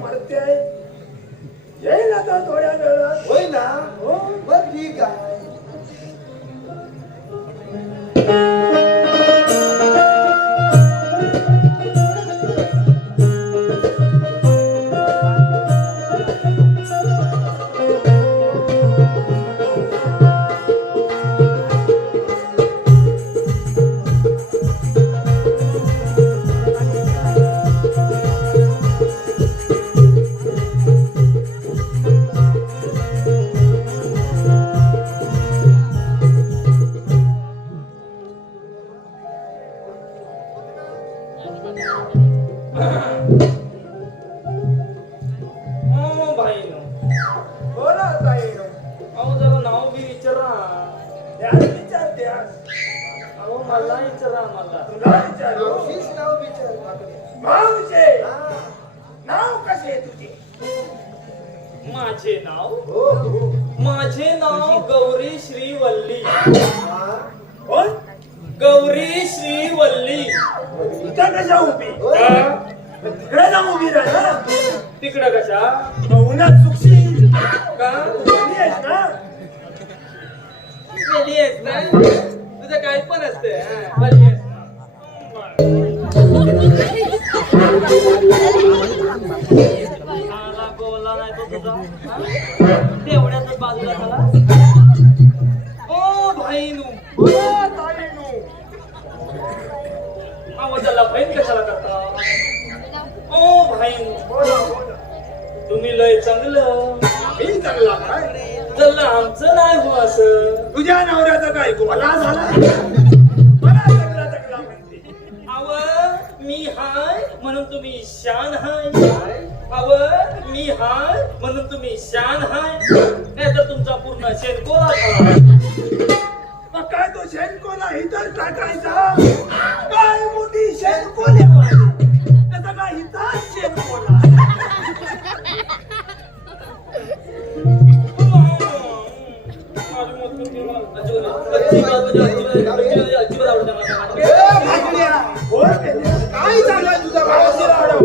मरते येईल आता थोड्या वेळात. होय ना? हो. बघ ठीक आहे. माझे नाव? हो हो. माझे नाव गौरी श्री वल्ली हा. गौरी श्री वल्ली इथं कशा उभी. तिकडे जाऊन उभी राह ना. तिकडं कशा? उन्हात सुकशील का? उभी आहेस ना? गेली आहेस ना? तुझं काय पण असते भली आहेस ना. आला बोला नाही तो तुझा? तेवढ्यातच बाजूला झाला ओ भाईनू. बोला ताईनू. आवाजाला बहीण कशाला करता? ओ बोला तुम्ही लय चांगलं. मी चांगला काय? आमचं नाही हो असं. तुझ्या नवऱ्याचा काय गोला झाला. आव मी हाय म्हणून तुम्ही शान हाय. आव मी हाय म्हणून तुम्ही शान हाय. नाही तर तुमचा पूर्ण शेणकोळा झाला. मग काय तो शेणकोला इतर टाकायचा? काय मोठी शेणकोली त्याचा काय शेणकोला. बोल बेटा. काय चाललंय तुझा? मावशीला मावशीला अडव,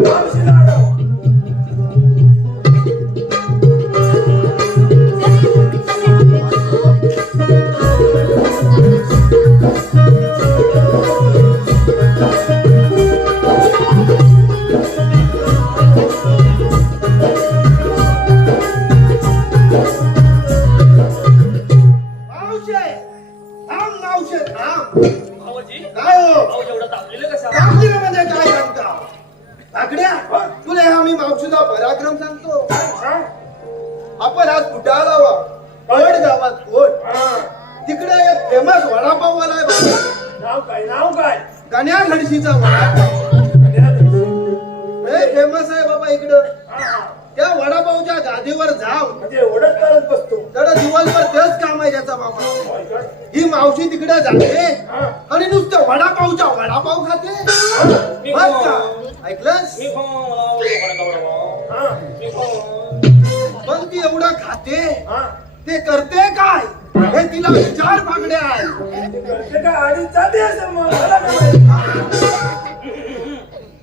भाकड्या तुला हा मी मावशीचा पराक्रम सांगतो सांग, सांग. आपण आज कुठाला वा कवड गावात कोट. तिकडे एक फेमस वडापाववाला आहे बघा. नाव काय नाव काय गण्या घडशीचा वडापाव हे फेमस आहे बाबा इकडं. त्या वडापावच्या गादीवर जाव म्हणजे ओढत करत बसतो तर दिवसभर तेच काम आहे त्याचा बाबा का? ही मावशी तिकडे जाते. आणि नुसतं वडापावच्या वडापाव खाते बस. का ऐकलंस. हा. पण ती एवढं खाते? हा. ते करते काय? हे तिला विचार मागणे आहे ते करते का आधी जाते असेल मग? मला काय माहिती?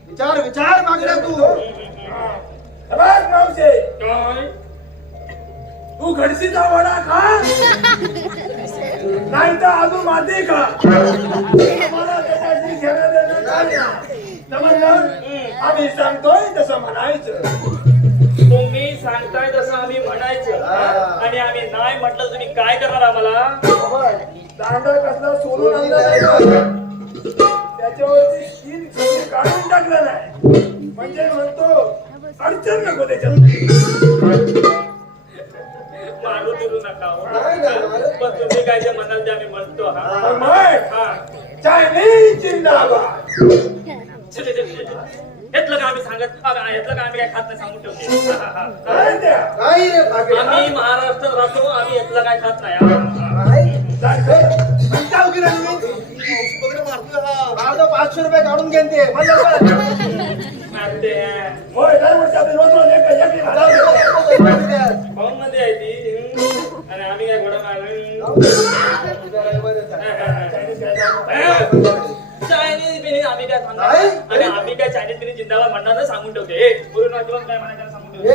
विचार विचार मागण्या तू? तू घडशीचा वडा खा. नाही तर अजून माती खा. मला त्याच्याशी घेणं देणं आम्ही सांगतोय तसं म्हणायचं तुम्ही सांगताय तसं आम्ही म्हणायचं हा. आणि आम्ही नाही म्हटलं तुम्ही काय करणार आम्हाला दांडा कसला सोडून आणला नाही का? त्याच्यावरची स्किन सगळी काढून टाकलं नाही म्हणजे म्हणतो अडचण नको त्याच्यात मारू दिलू नका हो. नाही, नाही, नाही. पण तुम्ही काय जे म्हणाल ते आम्ही म्हणतो हा पण मग हा चायनीज जिंदाबाद सांगत यातलं आम्ही काय खात नाही सांगून ठेवते. काय रे आम्ही महाराष्ट्रात राहतो आम्ही यातलं काय खात नाही. पाचशे रुपये काढून घेईन ते. मला बरं. आणि ते होय दरवर्षी आपण रोज एक एक एक हजार जाऊ मध्ये आहे ती. हम्म. आणि आम्ही काय घोडा दे. जरा आम्ही काय नाही. सांगणार आणि आम्ही काय चायनीज बिनीज जिंदाबाद म्हणणार सांगून ठेवते. ए बोलून अजिबात काय म्हणायचं नाही सांगून ठेवते.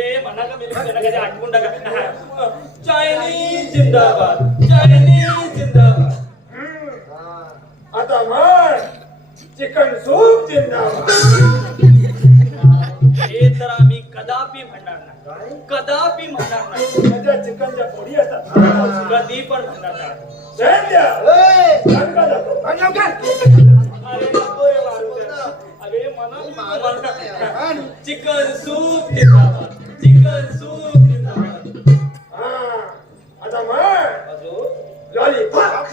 ए. म्हणा का मी त्यांना कधी आठवून टाका? चायनीज जिंदाबाद चायनीज जिंदाबाद. आता म्हण चिकन सूप जिंदाबाद. हे तर आम्ही कदापि म्हणणार नाही. कदापि म्हणणार नाही. त्याच्या चिकनच्या पोळी असतात. कधी पण म्हणणार. अरे म्हणा. चिकन सूप चिकन सूप हा. आता अजून? लॉलीपॉप.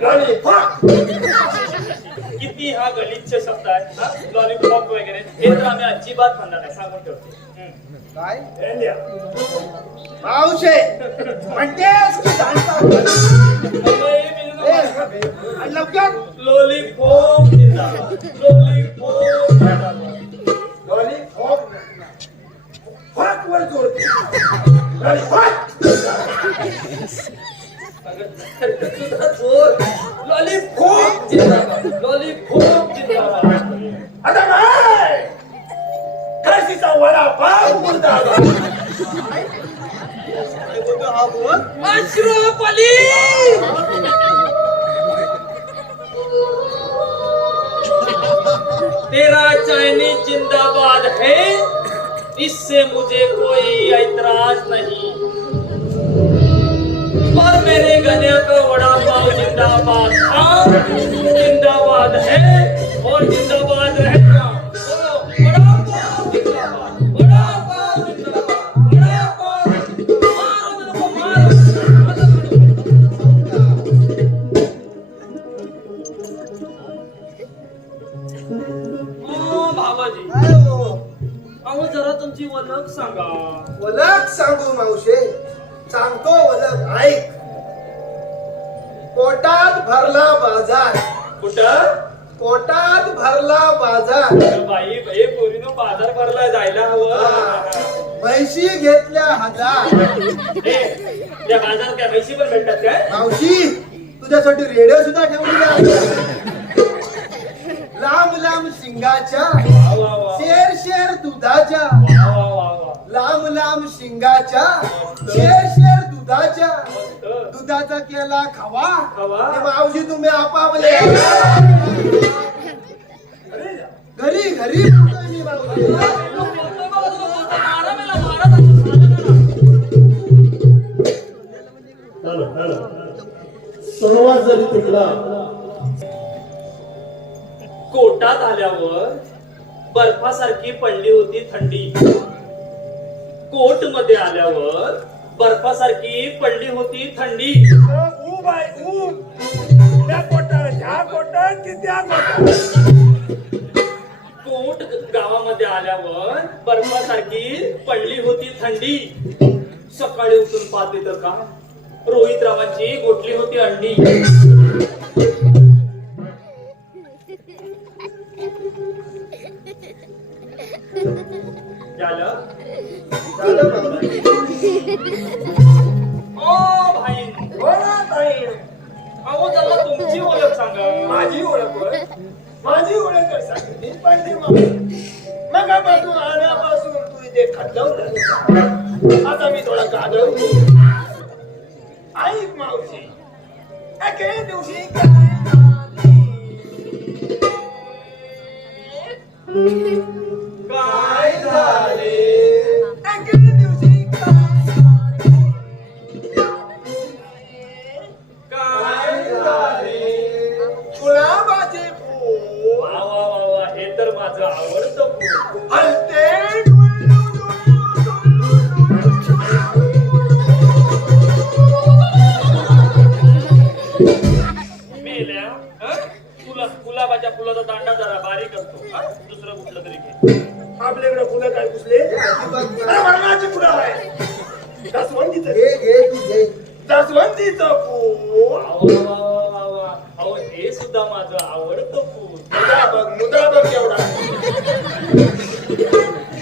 लॉलीपॉप. किती हा गलिच्छ शब्द आहे लॉलीपॉप वगैरे. हे तर आम्ही अजिबात म्हणणार नाही. सांगून ठेवतो. काय? मावशे म्हणतेस की लवकर? लॉलीपॉप जिंदाबाद. तेरा चाइनीज़ जिंदाबाद है इससे मुझे कोई ऐतराज नहीं। और मेरे गन्या का वड़ा पाव जिंदाबाद हाँ जिंदाबाद है और जिंदाबाद रहेगा बोलो, वड़ा पाव जिंदाबाद वड़ा पाव जिंदाबाद वड़ा म्हैशी घेतल्या हजार. ए, त्या बाजारात काय पैसे पण भेटतात काय? मावशी तुझ्यासाठी रेडिओ सुद्धा ठेवलेला आहे. लांब लांब शिंगाच्या वा वा वा. शेर शेर दुधाच्या. वा वा वा वा. लांब लांब शिंगाच्या शेर शेर दुधाच्या. मस्त. दुधाचा केला खावा. मावशी तुम्ही आपापले. घरी घरी बोलतोय मी मावशी. जरी तुटला कोटात आल्यावर बर्फासारखी पडली होती थंडी. कोटमध्ये आल्यावर बर्फासारखी पडली होती थंडी. ऊब आहे त्या कोटात कोटात की त्या कोटात कोट गावामध्ये आल्यावर बर्फासारखी पडली होती थंडी. सकाळी उठून पाहते तर का रोहित रावांची गोठली होती अंडी. झालं? ओ भाई. हो बोला ताई. अहो त्याला तुमची ओळख सांगा. माझी ओळख होय. माझी ओळख तर सांगितली पण ती मगापासून आल्यापासून तू इथे खटलवलं आता मी थोडा गागळ ऐक मावशी एके दिवशी काय झाले?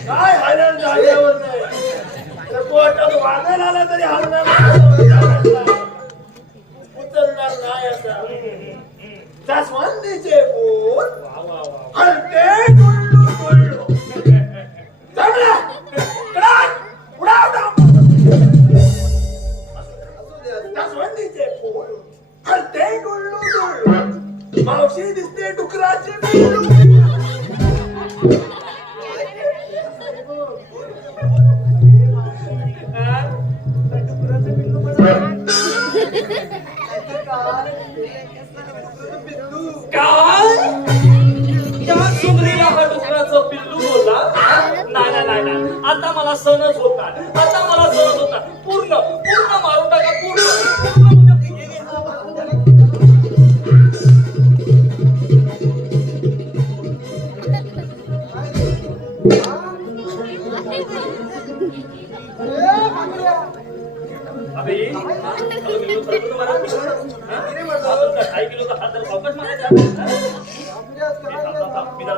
काय हैराण झाल्यावर नाही. कोर्टात वादन आला तरी हलणार उचलणार नाही असा जास्वंदीचे बोल हलते जास्वंदीचे मावशी दिसते डुकराचे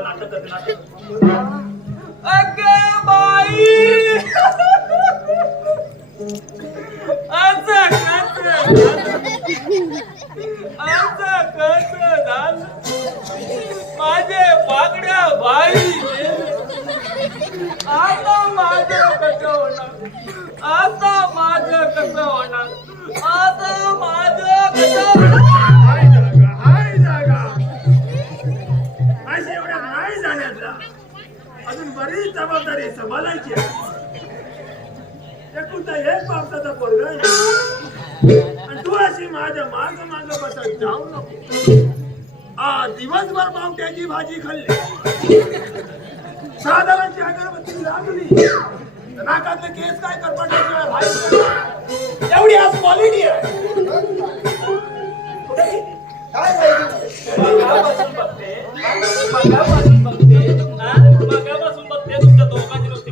नाटक करते नाटक आणि तू अशी माझ्या माग माग बसत जाऊ नको. आ दिवसभर पावट्याची भाजी खाल्ली. साधारणची अगरबत्ती लागली. नाकातले केस काय करपाटाशिवाय व्हायचं एवढी आज क्वालिटी आहे? काय बघते. बघते.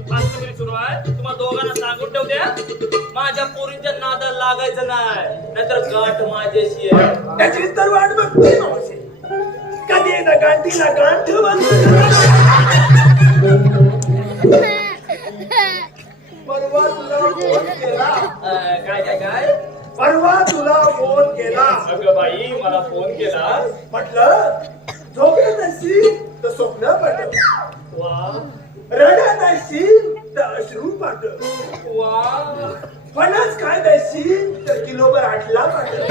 दोघांची नुसती फालतुगिरी सुरू आहे. तुम्हाला दोघांना सांगून ठेवते. माझ्या पोरींच्या नादाला लागायचं नाही. नाहीतर गाठ माझ्याशी आहे. त्याची तर वाट बघतोय मावशी. कधी एकदा गांठीला गांठ परवा तुला फोन केला. काय काय काय? परवा तुला फोन केला. अगं बाई मला फोन केला. म्हटलं झोपेत असशील तर स्वप्न पडलं वा. रडत असशील तर अश्रू वा फणस काय देशील तर किलोभर आटला पाडलं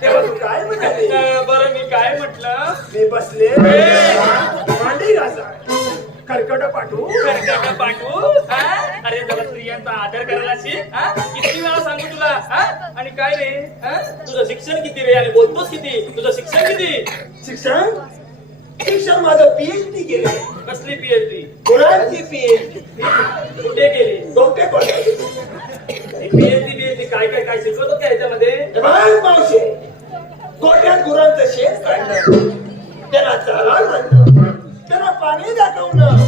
तेव्हा तू काय म्हणाली. बरं मी काय म्हटलं? मी बसले. भांडी घासा. कर्कट पाठवू. कर्कट पाठवू? हा? अरे जरा स्त्रियांचा आदर करायला? किती वेळा सांगू तुला हा? आणि काय रे हा? तुझं शिक्षण किती रे? आणि बोलतोस किती? तुझं शिक्षण किती? शिक्षण? शिक्षण माझं पीएचडी केले. कसली पीएचडी गुणांची पीएचडी कुठे केली डोके पडले. पीएचडी पीएचडी काय काय काय शिकवतो का ह्याच्यामध्ये बाळ मावशे. गोट्यात गुरांचं शेत काढणं त्यांना चारा म्हणणं त्यांना पाणी दाखवणं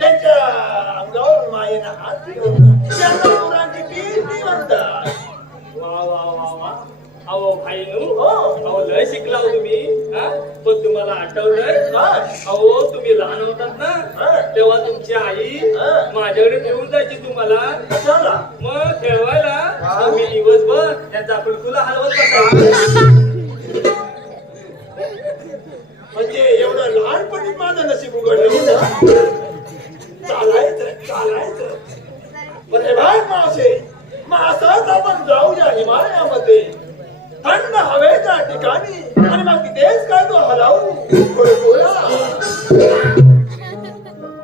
त्यांच्या अंगावर मायेनं हात फिरवणं त्यांना गुरांची पीएचडी म्हणतात. वा वा वा वा. अहो भाईनू. अहो लय शिकला हो तुम्ही हा? पण तुम्हाला आठवलंय? अहो तुम्ही लहान होतात ना. तेव्हा तुमची आई. माझ्याकडे घेऊन जायची तुम्हाला. कशाला? मग खेळवायला. मी दिवसभर त्यांचा कुलकुला हलवत बसायचो म्हणजे एवढं लहानपणी माझं नशीब उघडलं चालायचं चालायचं. पण हे भाग मग असंच आपण जाऊया हिमालयामध्ये. थंड हवेच्या ठिकाणी आणि मग तिथेच काय तो हलावू खुळखुळा.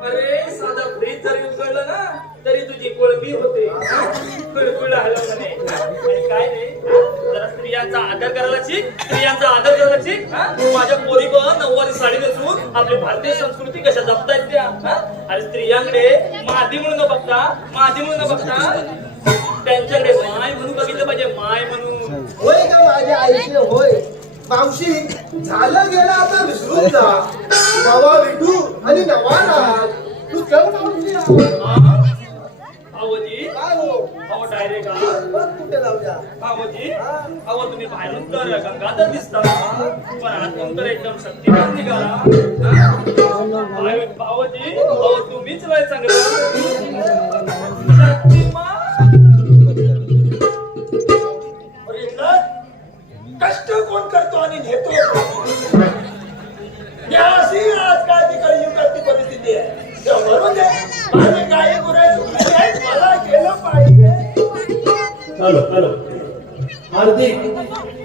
अरे साधा फ्रीज जरी उघडलं ना तरी तुझी कोळंबी होते कुलकुला हलवणे आणि काय नाही जरा स्त्रियांचा आदर करायला शिक स्त्रियांचा आदर करायला शिक हा? माझ्या पोरी बघ नऊवारी साडी नेसून आपली भारतीय संस्कृती कशा जपतायत त्या हा? आणि स्त्रियांकडे मादी म्हणून न बघता मादी म्हणून न बघता त्यांच्याकडे माय म्हणून बघितलं पाहिजे माय म्हणून होय का माझ्या आईचे होय मावशी झालं गेलं आता विसरून जा नवा विठू आणि नवा राज. तू चल मावशी? काय हो? अहो डायरेक्ट बघ कुठे जाऊया भावजी अहो तुम्ही बाहेरून तर गंगाधर दिसता. पण आतून तर एकदम शक्तिमान निघाला. भावजी अहो तुम्हीच लय चांगलं. कष्ट कोण करतो आणि नेतो? या अशी आजकालची कलियुगाची परिस्थिती आहे. म्हणून दे माझे गाई गुराई आहेत. मला गेलं पाहिजे. Hello hello. हार्दिक